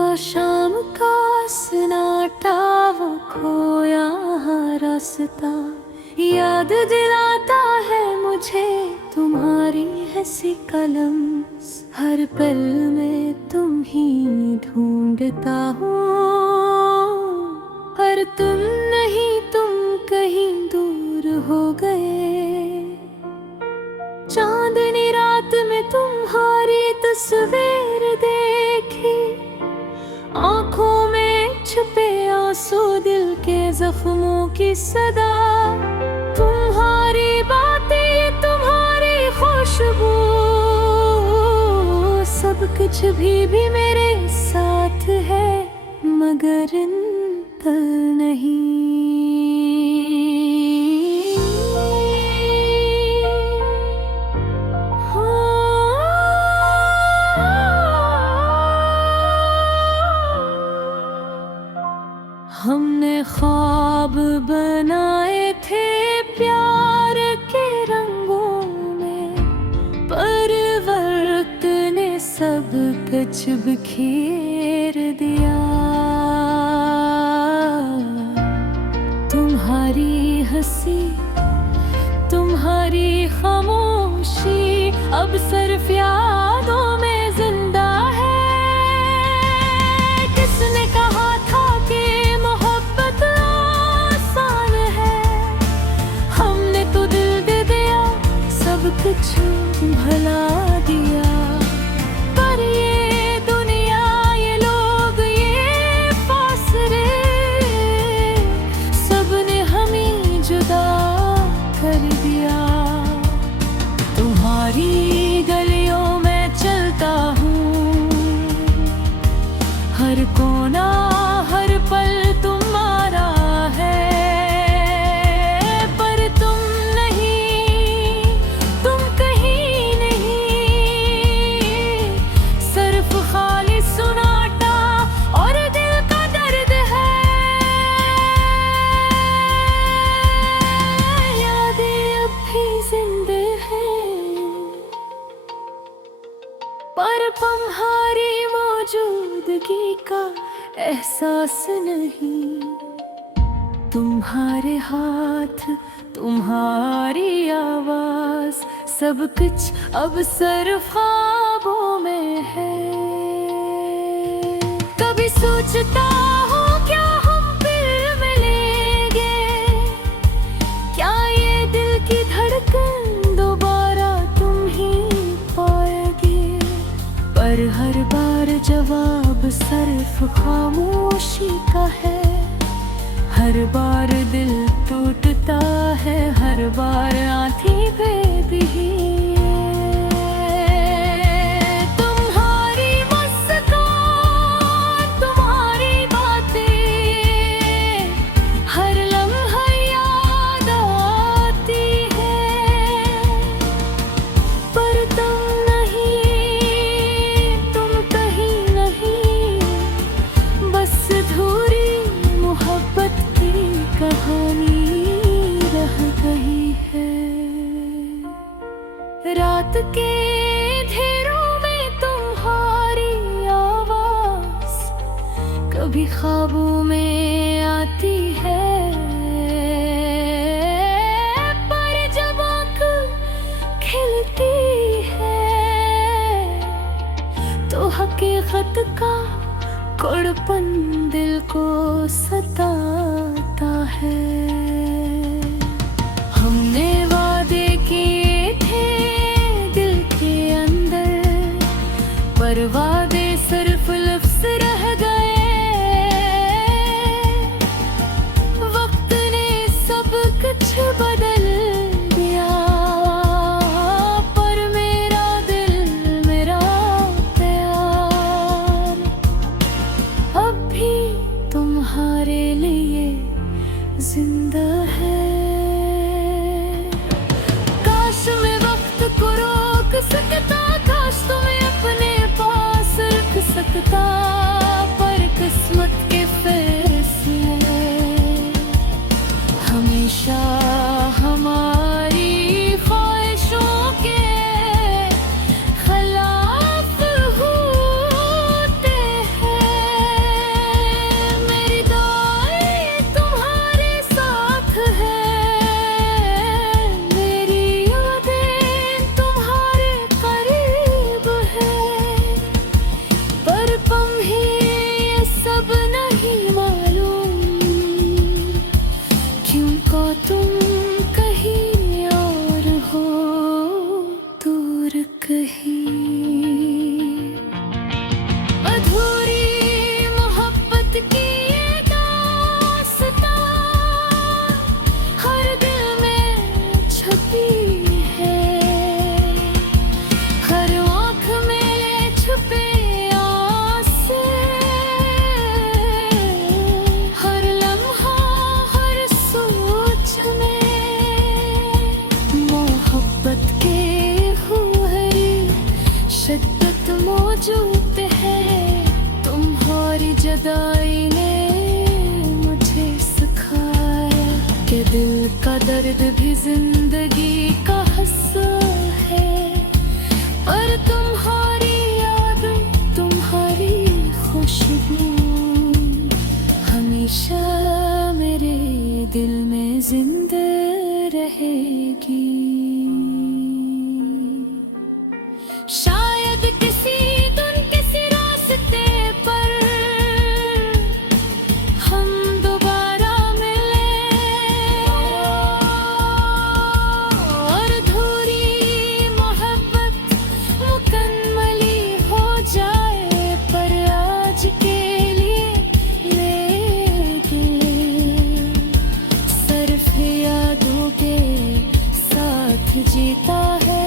वो शाम का सन्नाटा, वो खोया रास्ता याद दिलाता है मुझे तुम्हारी हंसी कलम। हर पल में तुम ही ढूंढता हूँ, पर तुम नहीं, तुम कहीं दूर हो गए। चांदनी रात में तुम्हारी तस्वीर देखी, आंखों में छुपे आंसू, दिल के जख्मों की सदा। तुम्हारी बातें, तुम्हारी खुशबू, सब कुछ भी मेरे साथ है, मगर इन पल नहीं। हमने ख्वाब बनाए थे प्यार के रंगों में, पर वक्त ने सब कुछ बिखेर दिया। तुम्हारी हंसी, तुम्हारी खामोशी अब सिर्फ यादों में जिंदा है। किसने कहा था कि मोहब्बत आसान है, हमने तो दिल दे दिया, सब कुछ भला दिया। पर ये दुनिया, ये लोग, ये फासले, सबने हमें जुदा कर दिया। तुम्हारी गलियों में चलता हूँ, हर कोना हर पल तुम्हारा है, पर तुम नहीं, तुम कहीं नहीं। सिर्फ खाली सुनाटा और दिल का दर्द है। यादें अब भी जिंदा हैं, पर तुम्हारी मौजूदगी का एहसास नहीं। तुम्हारे हाथ, तुम्हारी आवाज, सब कुछ अब सिर्फ ख्वाबों में है। कभी सोचता हूँ क्या हम फिर मिलेंगे, क्या ये दिल की धड़कन दोबारा तुम ही पाएगे। पर हर बार जवाब सिर्फ खामोशी का है। हर बार दिल टूटता है, हर बार आँखें बेबी। तुम्हारी मुस्कान, तुम्हारी बातें, हर लम्हा याद आती है। पर तुम नहीं, तुम कहीं नहीं, बस अधूरी मोहब्बत की कहानी रह गई है। रात के अंधेरों में तुम्हारी आवाज कभी ख्वाबों में आती है, पर जब आँख खिलती है तो हकीकत का कुड़पन दिल को सताता है। हमने वादे किए थे दिल के अंदर, पर वादे सिर्फ लफ्ज़ रह गए। वक्त ने सब कुछ बदल दिया, पर मेरा दिल, मेरा प्यार अब भी तुम्हारे लिए जिंदा है। काश मैं वक्त को रोक सकता, काश तुम्हें अपने पास रख सकता, पर किस्मत के फैसले हमेशा हमारी ख्वाहिशों के खिलाफ होते हैं। दर्द भी जिंदगी का हिस्सा है, पर तुम्हारी याद, तुम्हारी खुशबू हमेशा मेरे दिल में जिंदा रहेगी। शायद किसी दिन किसी रास्ते पर हम दोबारा मिलें, और अधूरी मोहब्बत मुकम्मली हो जाए, पर आज के लिए लेके सिर्फ यादों के साथ जीता है।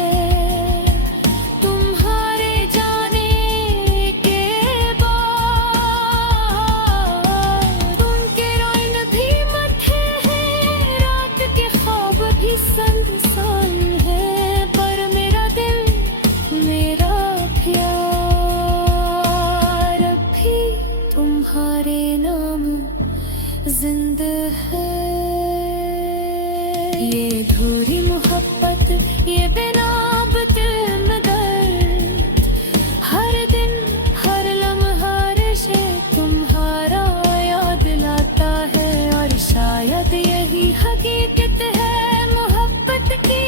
जिंदा है ये अधूरी मोहब्बत, ये बेनाब दिल में दर्द, हर दिन हर लम्हा रिश्ते तुम्हारा याद लाता है। और शायद यही हकीकत है मोहब्बत की,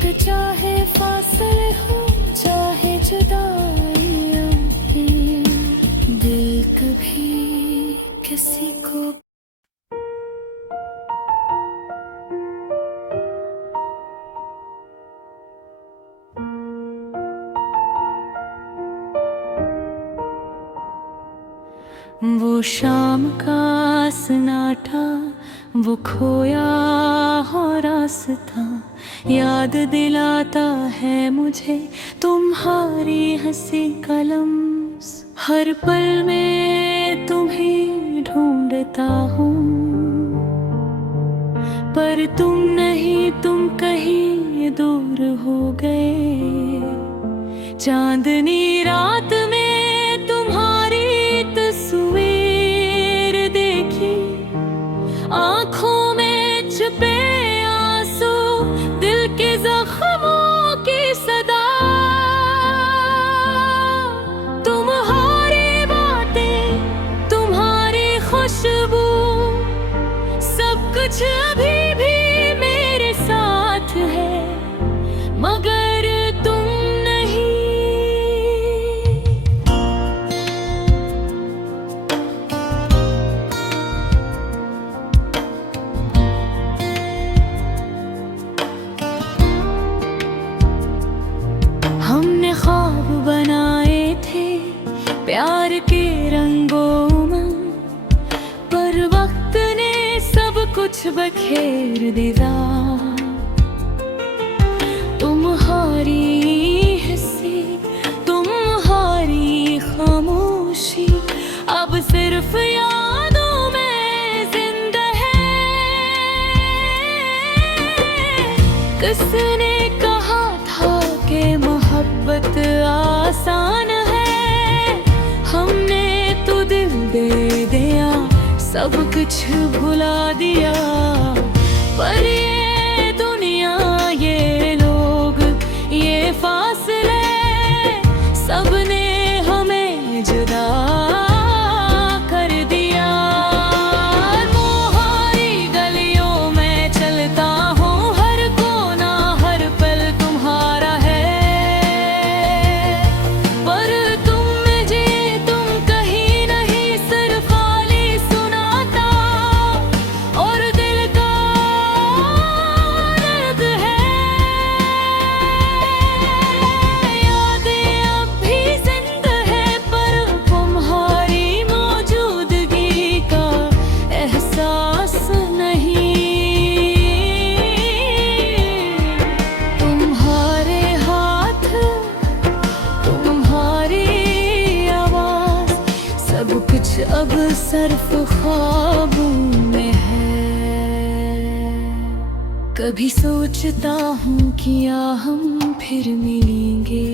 कि चाहे फासले हो चाहे जुदाइयां की, दिल कभी किसी को वो शाम का सन्नाटा, वो खोया हो रास्ता, याद दिलाता है मुझे तुम्हारी हंसी का लम्स। हर पल में तुम्हें ढूंढता हूँ, पर तुम नहीं, तुम कहीं दूर हो गए। चांदनी रात में तुम्हारी तस्वीर देखी, आंखों में छुपे आंसू, दिल के जख्मों की सदा। तुम्हारी बातें, तुम्हारी खुशबू, सब कुछ अभी भी मेरे साथ है, मगर तुम नहीं। हमने ख्वाब बनाए थे प्यार के रंगों में, पर वक्त ने सब कुछ बखेर दिया। तुम्हारी हंसी, तुम्हारी खामोशी, अब सिर्फ यादों में जिंदा है। किसने कहा था कि मोहब्बत आसान है, हमने तो दिल दे दिया, सब कुछ भुला दिया। पर ये दुनिया, ये लोग, ये फासले, सबने हमें जुदा कर दिया। मोहारी गलियों में चलता हूँ, हर कोना हर पल तुम्हारा है, पर तुम मुझे, तुम कहीं नहीं, सिर्फ खाली सुनाता, और दिल का दर्द है। यादें अब भी जिंदा है, पर तुम्हारी मौजूदगी का एहसास नहीं। तुम्हारे हाथ, तुम्हारी आवाज, सब कुछ अब सिर्फ ख्वाबों में है। कभी सोचता हूँ क्या हम फिर मिलेंगे,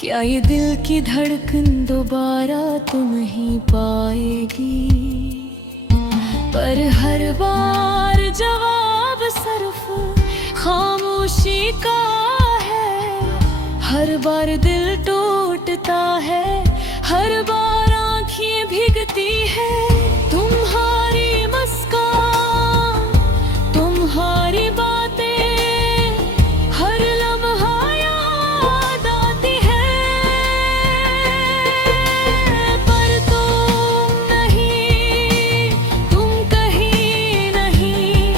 क्या ये दिल की धड़कन दोबारा तुम ही पाएगी। पर हर बार जवाब सिर्फ खामोशी का है। हर बार दिल टूटता है, हर बार आँखें भीगती है। तुम्हारी मुस्कान, तुम्हारी बातें, हर लम्हा याद आती है। पर तुम नहीं, तुम कहीं नहीं,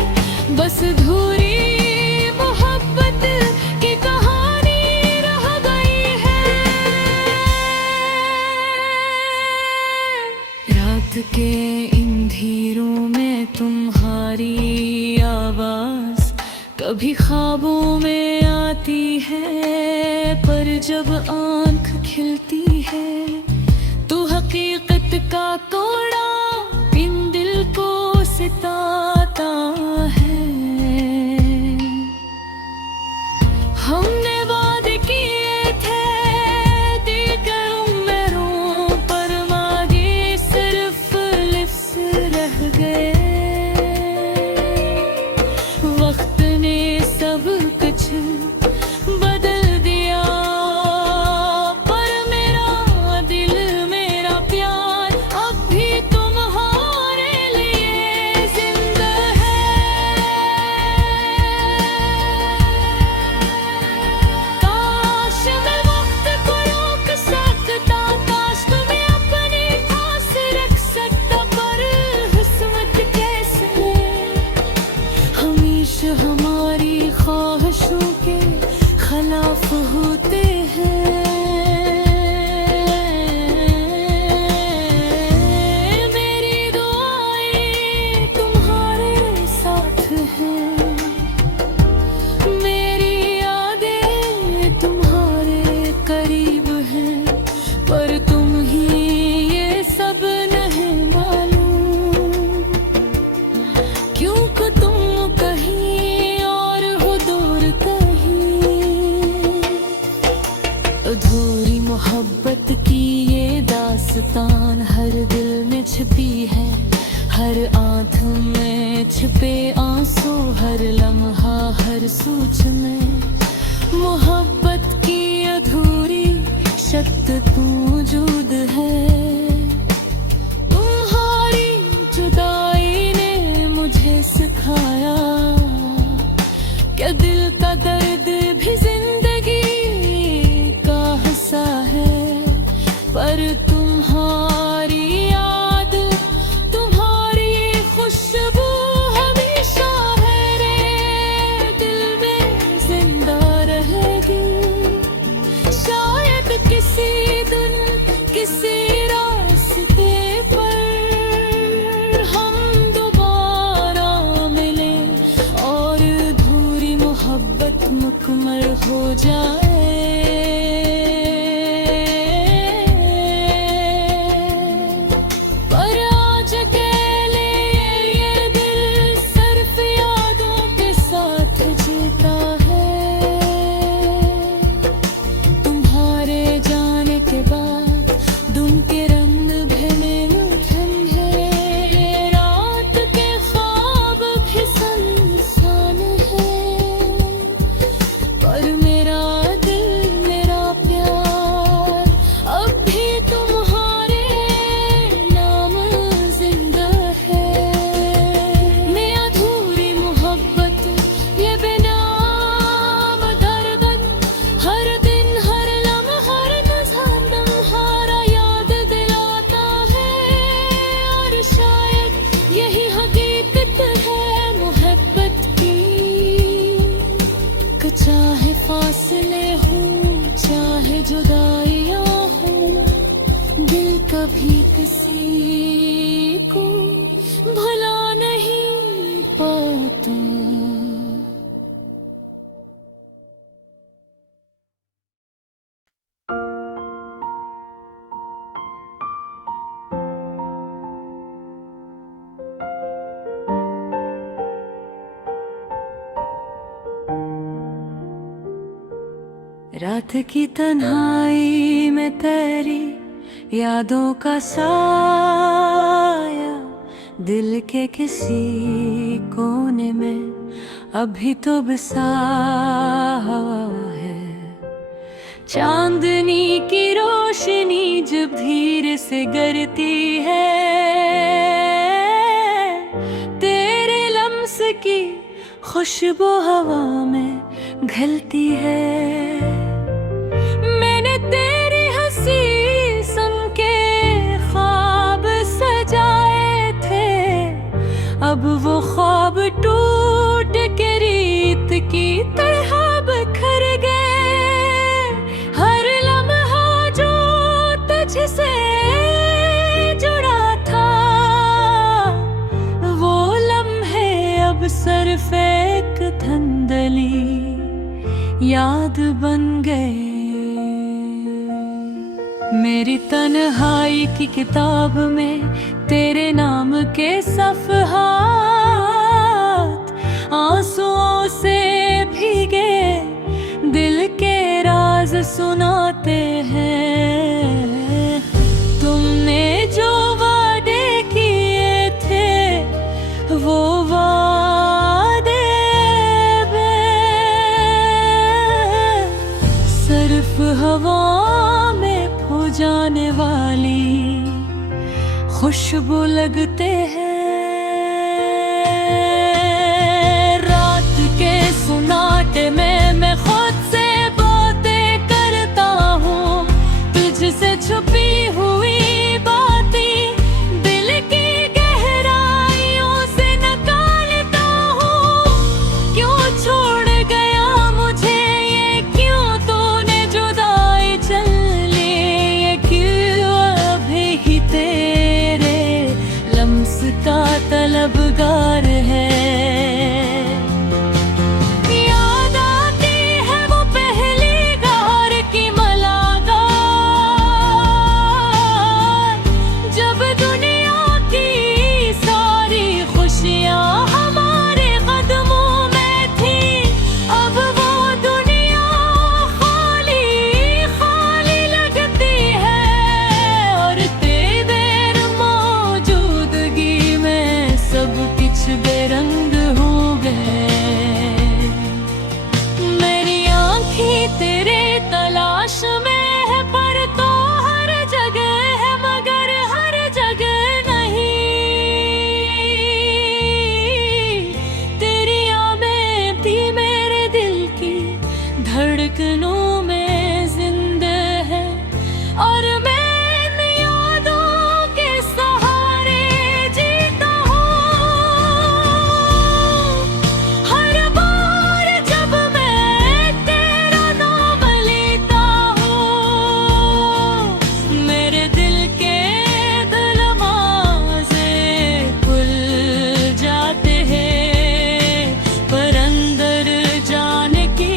बस अधूरी मोहब्बत की कहानी रह गई है। रात के इन अंधेरों में तुम्हारी आवाज कभी ख्वाबों में आती है, पर जब आँख खिलती है तो हकीकत का कोड़ा इन दिल को सताता है। हमने वादे किए थे देकर उम्रों पर, मांगे सिर्फ लिप्स रह गए। वक्त ने सब कुछ बदल दिया, पर मेरा दिल, मेरा प्यार अब भी तुम्हारे लिए जिंदा है। काश मैं वक्त को रोक सकता, काश तुम्हें अपने पास रख सकता, पर किस्मत कैसे हमेशा हमारी ख्वाहिशों के खिलाफ होते हैं। मेरी दुआएं तुम्हारे साथ हैं, मेरी यादें तुम्हारे करीब हैं, पर तुम ही ये सब नहीं मालूम। क्योंकि तुम कहीं और हो, दूर कहीं। अधूरी मोहब्बत की ये दास्तान हर दिल में छिपी है, हर आँख में छिपे आंसू, हर लम्हा, हर सोच में मोहब्बत की अधूरी शक्त मौजूद है। तुम्हारी जुदाई ने मुझे सिखाया क्या दिल का दर्द भी जिंदगी का हिस्सा है। पर तुम्हारी याद, तुम्हारी खुशबू हमेशा है रे दिल में जिंदा रहेगी। शायद किसी दिन किसी रास्ते पर हम दोबारा मिले और अधूरी मोहब्बत मुकम्मल हो जाए। पर आज अकेले ये दिल सिर्फ यादों के साथ जीता है। तुम्हारे जाने के बाद दिन के रंग भले ठंडे, रात के ख्वाब भी सुनसान है, पर मेरा दिल, मेरा प्यार अब भी तुम्हारे नाम जिंदा है। मैं अधूरी मोहब्बत, ये बेनाम दर्द, हर दिन, हर लम्हा, हर नज़र तुम्हारा याद दिलाता है। और शायद यही हकीकत है मोहब्बत की, कि चाहे फासले हो, चाहे जुदाइयाँ हो, दिल कभी किसी को भुला नहीं पाता। रात की तन्हाई में तेरी यादों का साया दिल के किसी कोने में अभी तो बसा है। चांदनी की रोशनी जब धीरे से गिरती है, तेरे लम्स की खुशबू हवा में घुलती है। मैंने तेरी हंसी संग के ख्वाब सजाए थे, अब वो ख्वाब टूट के रीत की तरह बिखर गए। हर लम्हा जो तुझसे जुड़ा था, वो लम्हे अब सिर्फ एक धुंधली याद बन गए। मेरी तन्हाई की किताब में तेरे नाम के सफ़हात आंसुओं से भीगे दिल के राज सुनाते हैं। तुमने जो वादे किए थे वो वादे सिर्फ हवा में खो जाने वाली खुशबू लगते हैं। रात के सुनाटे में मैं खुद से बातें करता हूँ, तुझसे छुपी हुई बातें दिल की गहराइयों से निकालता हूँ। क्यों छोड़ गया मुझे ये, क्यों तूने जुदाई चल ली, ये क्यों अभी ही तेरे लम्स का तलबगार है। याद आती है वो पहली गौर की मुलाकात, जब दुनिया की सारी खुशियाँ हमारे कदमों में थी। अब वो दुनिया खाली खाली लगती है, और तेरे मौजूदगी में सब कुछ बेरंग हो गए। मेरी आँखें तेरे तलाश में है, पर तो हर जगह है मगर हर जगह नहीं। तेरी यादें भी मेरे दिल की धड़कनों में जिंदा है, और मैं इन यादों के सहारे जीता हूँ। हर बार जब मैं तेरा नाम लेता हूँ, मेरे दिल के दरवाजे खुल जाते हैं। पर अंदर जाने की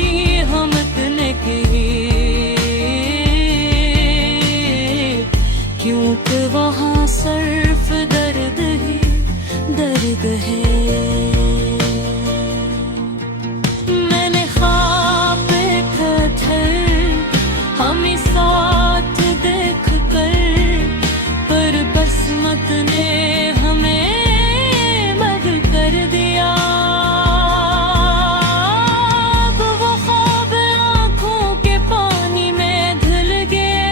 हिम्मत नहीं, क्योंकि वहाँ सिर्फ दर्द ही दर्द है। मैंने ख्वाब देखा था हमें साथ देख कर, पर बसमत ने हमें मग कर दिया। अब वो ख्वाब आँखों के पानी में धुल गए,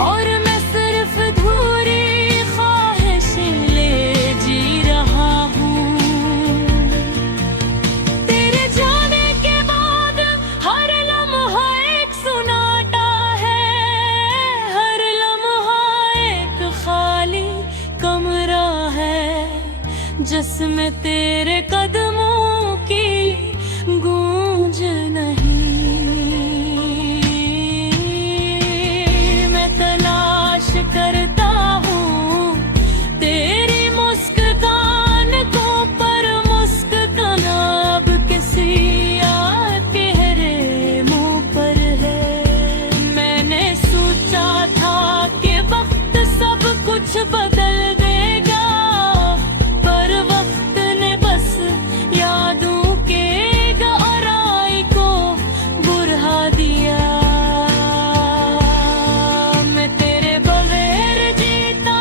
और मैं सिर्फ धूरी ख्वाहिशें ले जी रहा हूँ। तेरे जाने के बाद हर लम्हा एक सुनाटा है, हर लम्हा एक खाली कमरा है, जिसमें तेरे कदमों की गूंज नहीं। मैं तलाश करता हूँ तेरी मुस्कान को, पर मुस्कान अब किसी याद के मुंह पर है। मैंने सोचा था कि वक्त सब कुछ बदल देगा, पर वक्त ने बस यादों के गहराई को बुढ़ा दिया। मैं तेरे बगैर जीता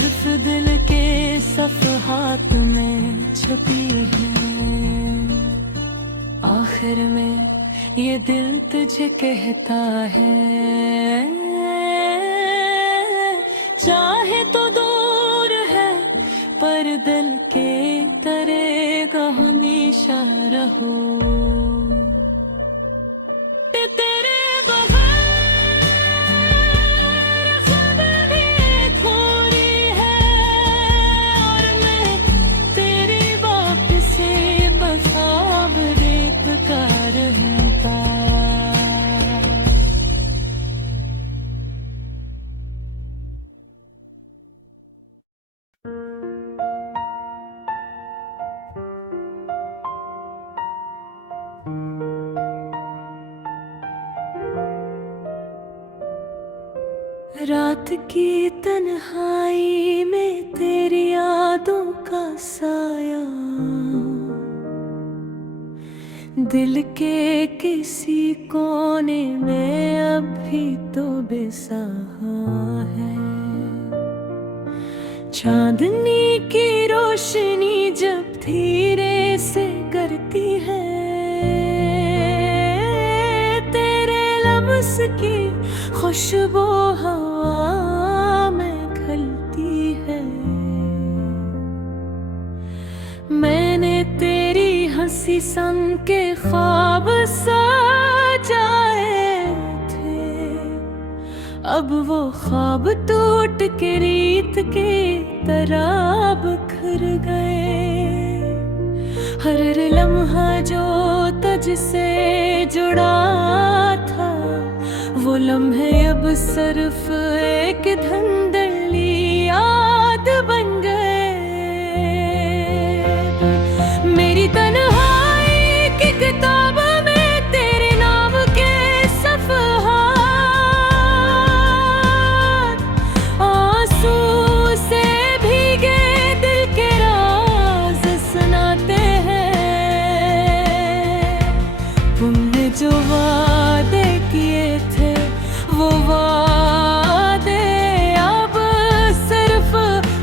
सिर्फ दिल के सफ़हात में छपी है। आखिर में ये दिल तुझे कहता है, चाहे तो दूर है पर दिल के करेगा हमेशा रहो। रात की तन्हाई में तेरी यादों का साया, दिल के किसी कोने में अब भी तो बेसहा है। चांदनी की रोशनी जब धीरे से करती है, तेरे लम्स की खुशबू हवा में खलती है। मैंने तेरी हंसी संग के ख्वाब सजाए थे, अब वो ख्वाब टूट के रीत की तरह बिखर गए। हर लम्हा जो तुझसे जुड़ा था, वो लम्हे अब सिर्फ एक धुंधली याद बन गए। मेरी तन्हाई की किताब में तेरे नाम के सफ़हात, आंसू से भीगे दिल के राज सुनाते हैं। तुमने जो वादे किए थे वो वादे अब सिर्फ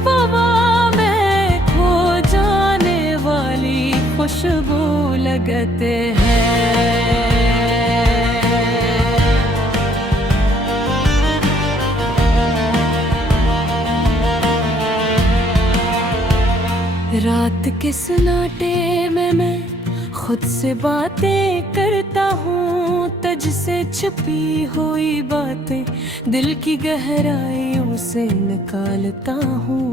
हवा में खो जाने वाली खुशबू लगते हैं। रात के सन्नाटे में मैं खुद से बातें करता हूँ, तुझ से छिपी हुई बातें दिल की गहराइयों से निकालता हूँ।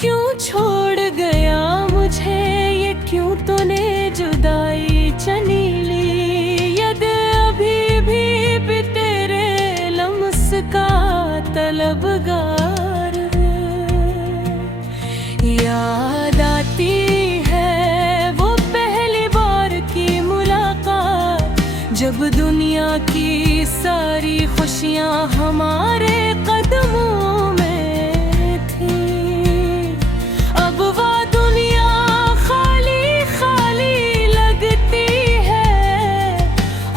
क्यों छोड़ गया मुझे ये, क्यों तूने जुदाई चनी ली, यदि अभी भी तेरे लम्स का तलबगार याद आती है वो पहली बार की मुलाकात, जब दुनिया की सारी खुशियाँ हमारे कदमों में थी। अब वो दुनिया खाली खाली लगती है,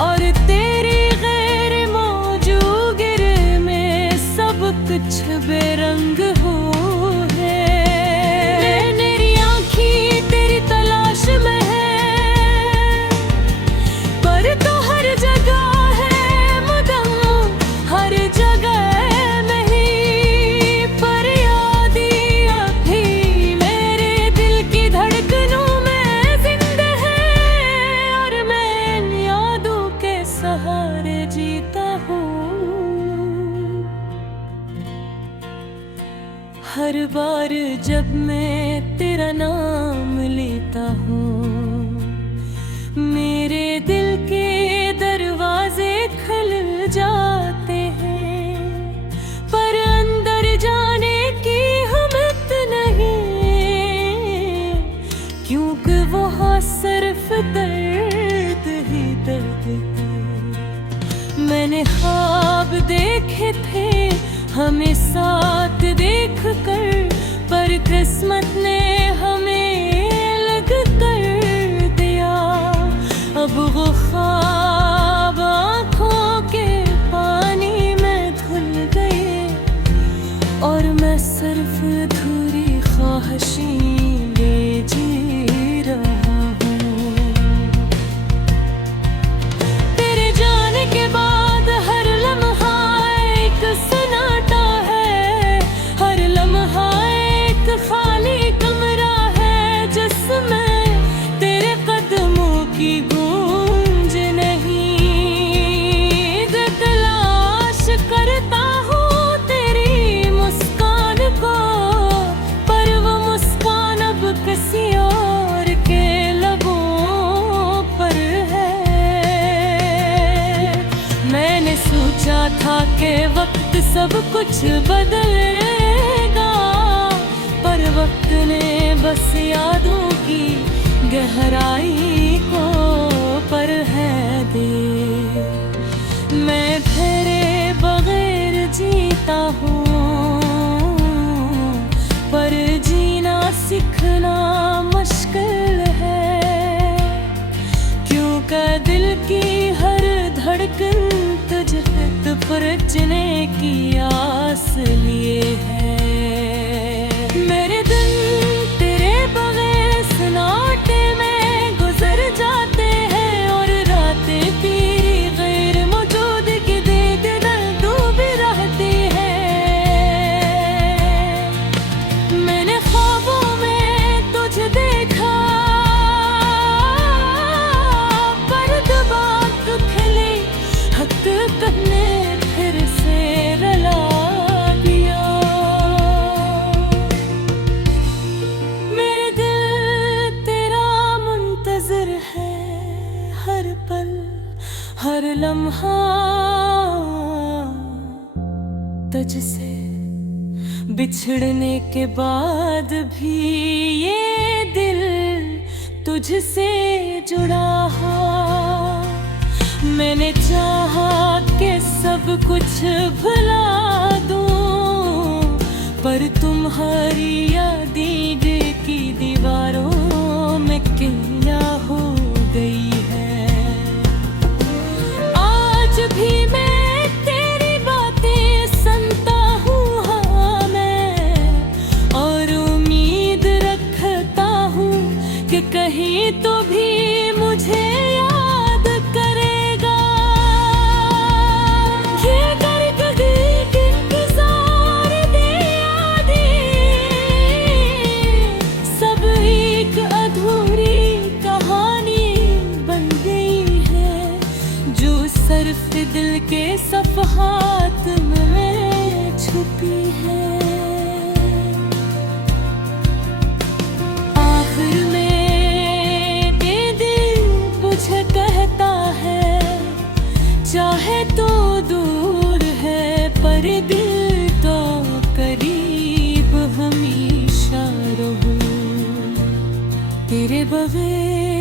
और तेरी गैर मौजूदगी में सब कुछ बेरंग हो है। मेरी आँखें तेरी तलाश में है, पर तो हर जगह है मुदम, हर जगह नहीं। पर याद अभी मेरे दिल की धड़कनों में जिंदा है, और मैं इन यादों के सहारे जीता हूँ। हर बार जब मैं तेरा नाम लेता हूँ, मेरे दिल के दरवाजे खुल जाते हैं, पर अंदर जाने की हिम्मत नहीं, क्योंकि वहाँ सिर्फ दर्द ही दर्द है। मैंने ख्वाब देखे थे हमें साथ देख कर, पर किस्मत ने हमें अलग कर दिया। अब वो ख्वाब आँखों के पानी में धुल गए, और और मैं सिर्फ अधूरी ख्वाहिशें ले जी रहा हूँ। तेरे जाने के बाद हर लम्हा एक सन्नाटा है, हर लम्हा एक खाली कमरा है जिसमें तेरे कदमों की गूंज नहीं। तलाश करता हूँ तेरी मुस्कान को, पर वो मुस्कान अब किसी और के लबों पर है। मैंने सोचा था कि वक्त सब कुछ बदलेगा, पर वक्त ने बस यादों की गहराई को पर है दे। मैं तेरे बगैर जीता हूँ, पर जीना सीखना मुश्किल है, क्योंकि दिल की हर धड़कन तुझे परखने की आस लिए है। मेरे दिन तेरे बगैर सन्नाटे में गुजर जाते हैं, और रातें तेरी गैर मौजूदगी देख डूबी रहती है। मैंने ख्वाबों में तुझे देखा, पर दबात खिली हकीकत ने फिर से रुला दिया। मेरे दिल तेरा मुंतज़िर है, हर पल हर लम्हा तुझसे बिछड़ने के बाद भी ये दिल तुझसे जुड़ा है। मैंने चाहा कि सब कुछ भुला दूं, पर तुम्हारी यादें दिल की दीवारों में किया हो गई है। आज भी मैं तेरी बातें सुनता हूँ, हाँ मैं, और उम्मीद रखता हूँ कि कहीं तो भी मुझे याद करेगा। ये दर्द के इंतजार दे यादें, सब एक अधूरी कहानी बन गई है, जो सिर्फ दिल के सफ़हात में छुपी है। आखिर में ये दिल मुझे कहता है, चाहे तो दूर है पर दिल तो करीब हमेशा रहूं। तेरे बगैर